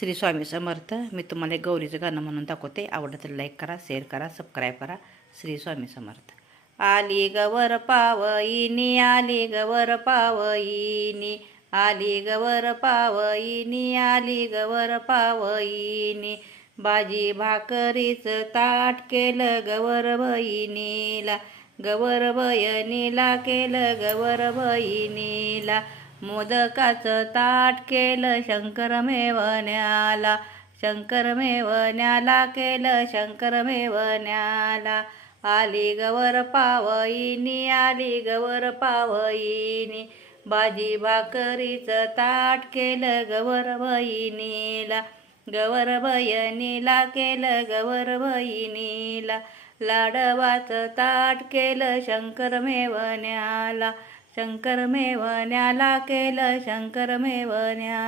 श्री स्वामी समर्थ. मी तुम्हाला एक गौरीचं गाणं म्हणून दाखवते. आवडलं तर लाईक करा, शेअर करा, सबस्क्राईब करा. श्री स्वामी समर्थ. आली गवर पावईनी, आली गवर पावईनी, आली गवर पावईनी, आली गवर पावईनी. भाजी भाकरीचं ताट केलं गवर बहिणीला, गवर बहिणीला केलं गवर बहिणीला. मोदकाचं ताट केलं शंकर मेवण्याला, शंकर मेवण्याला केलं शंकर मेवण्याला. आली गवर पावईनी, आली गवर पावईनी, भाजी भाकरीचं ताट केलं गवर बहिणीला, गवर बहिणीला केलं गवर बहिणीला. लाडवाचं ताट केलं शंकर मेवण्याला, शंकर मेवण्याला केलं शंकर मेवण्या.